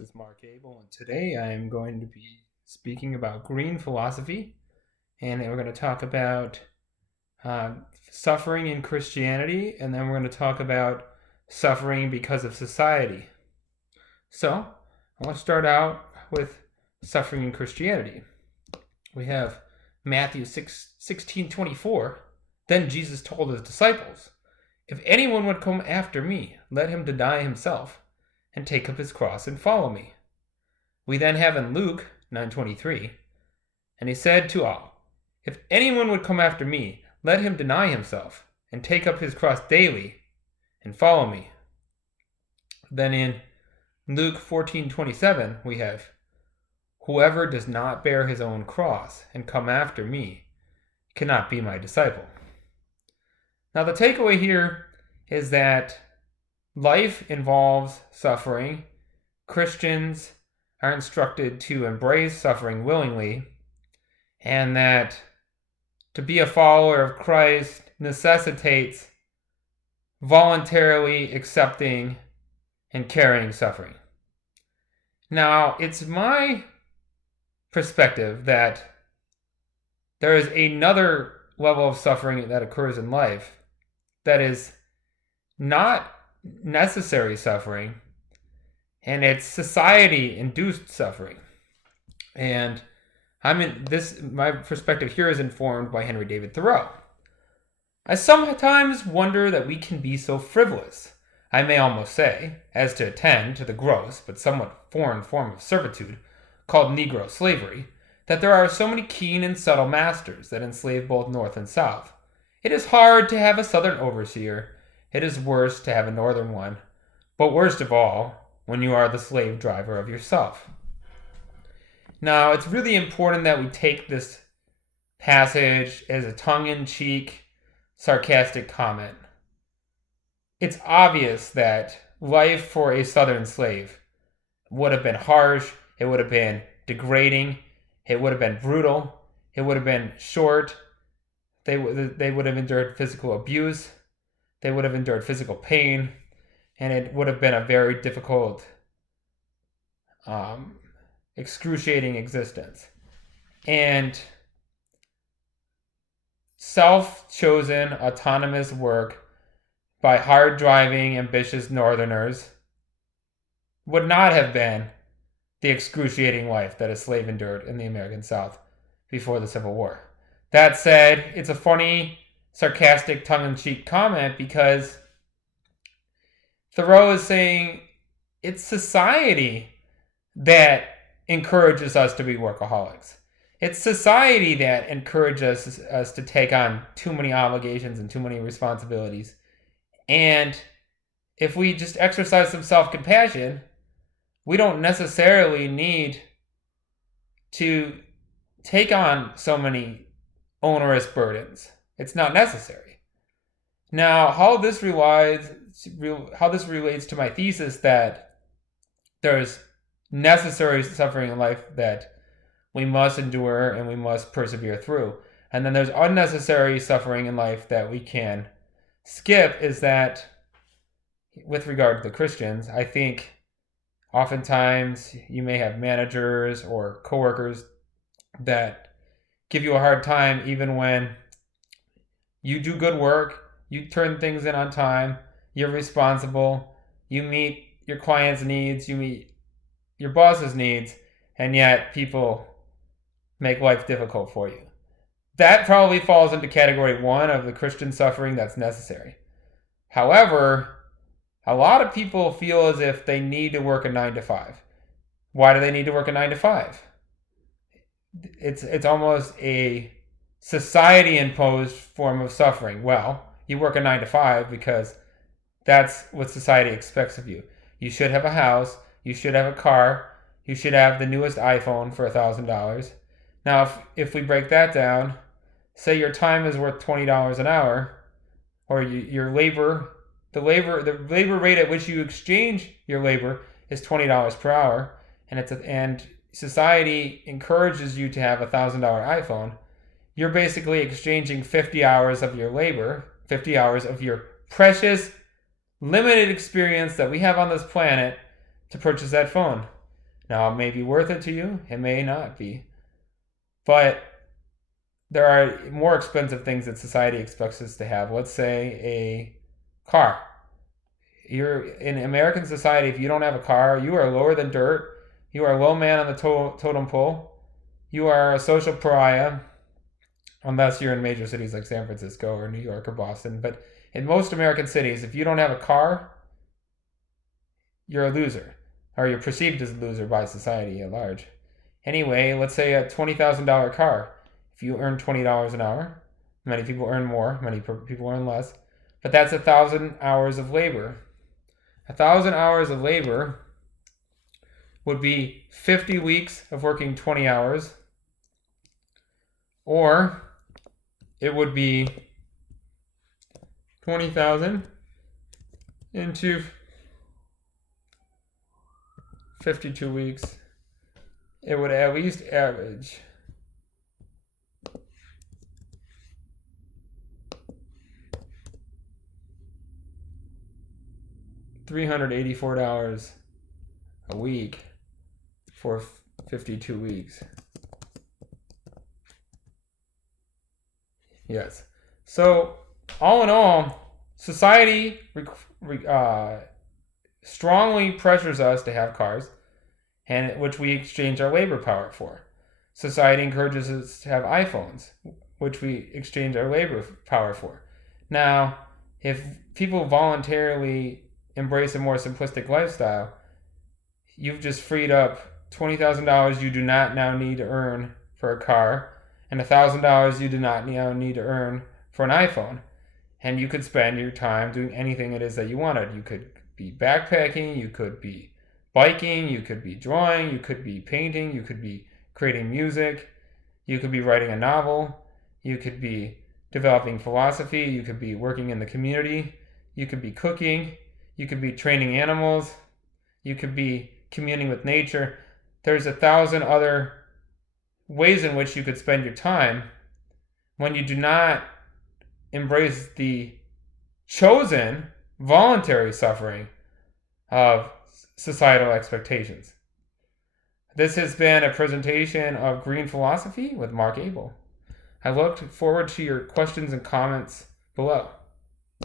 This is Mark Abel, and today I am going to be speaking about green philosophy, and we're going to talk about uh, suffering in Christianity, and then we're going to talk about suffering because of society. So, I want to start out with suffering in Christianity. We have Matthew 16:24. Then Jesus told his disciples, "If anyone would come after me, let him deny himself and take up his cross and follow me." We then have in Luke 9:23, "And he said to all, if anyone would come after me, let him deny himself and take up his cross daily and follow me." Then in Luke 14:27 we have, "Whoever does not bear his own cross and come after me cannot be my disciple." Now the takeaway here is that life involves suffering. Christians are instructed to embrace suffering willingly, and that to be a follower of Christ necessitates voluntarily accepting and carrying suffering. Now, it's my perspective that there is another level of suffering that occurs in life that is not necessary suffering, and it's society-induced suffering. And my perspective here is informed by Henry David Thoreau. "I sometimes wonder that we can be so frivolous, I may almost say, as to attend to the gross but somewhat foreign form of servitude called Negro slavery, that there are so many keen and subtle masters that enslave both North and South. It is hard to have a Southern overseer. It is worse to have a Northern one, but worst of all, when you are the slave driver of yourself." Now, it's really important that we take this passage as a tongue-in-cheek, sarcastic comment. It's obvious that life for a Southern slave would have been harsh, it would have been degrading, it would have been brutal, it would have been short, they would have endured physical abuse, they would have endured physical pain, and it would have been a very difficult, excruciating existence. And self-chosen, autonomous work by hard-driving, ambitious Northerners would not have been the excruciating life that a slave endured in the American South before the Civil War. That said, it's a funny, sarcastic, tongue-in-cheek comment because Thoreau is saying it's society that encourages us to be workaholics. It's society that encourages us to take on too many obligations and too many responsibilities. And if we just exercise some self-compassion, we don't necessarily need to take on so many onerous burdens. It's not necessary. Now, how this relates to my thesis that there's necessary suffering in life that we must endure and we must persevere through, and then there's unnecessary suffering in life that we can skip, is that with regard to the Christians, I think oftentimes you may have managers or coworkers that give you a hard time even when you do good work, you turn things in on time, you're responsible, you meet your client's needs, you meet your boss's needs, and yet people make life difficult for you. That probably falls into category 1 of the Christian suffering that's necessary. However, a lot of people feel as if they need to work a 9 to 5. Why do they need to work a 9 to 5? It's almost a society-imposed form of suffering. Well, you work a 9 to 5 because that's what society expects of you. You should have a house, you should have a car, you should have the newest iPhone for $1,000. Now, if we break that down, say your time is worth $20 an hour, or your labor, the labor rate at which you exchange your labor is $20 per hour, and society encourages you to have a $1,000 iPhone, you're basically exchanging 50 hours of your labor, 50 hours of your precious, limited experience that we have on this planet to purchase that phone. Now, it may be worth it to you, it may not be. But there are more expensive things that society expects us to have. Let's say a car. You're in American society, if you don't have a car, you are lower than dirt. You are a low man on the totem pole. You are a social pariah, unless you're in major cities like San Francisco or New York or Boston. But in most American cities, if you don't have a car, you're a loser, or you're perceived as a loser by society at large. Anyway, let's say a $20,000 car. If you earn $20 an hour, many people earn more, many people earn less, but that's 1,000 hours of labor. 1,000 hours of labor would be 50 weeks of working 20 hours, or it would be 20,000 into 52 weeks. It would at least average $384 a week for 52 weeks. Yes. So, all in all, society strongly pressures us to have cars, and which we exchange our labor power for. Society encourages us to have iPhones, which we exchange our labor power for. Now, if people voluntarily embrace a more simplistic lifestyle, you've just freed up $20,000 you do not now need to earn for a car, and $1,000 you do not now need to earn for an iPhone. And you could spend your time doing anything it is that you wanted. You could be backpacking, you could be biking, you could be drawing, you could be painting, you could be creating music, you could be writing a novel, you could be developing philosophy, you could be working in the community, you could be cooking, you could be training animals, you could be communing with nature. There's 1,000 other ways in which you could spend your time when you do not embrace the chosen voluntary suffering of societal expectations. This has been a presentation of Green Philosophy with Mark Abel. I look forward to your questions and comments below.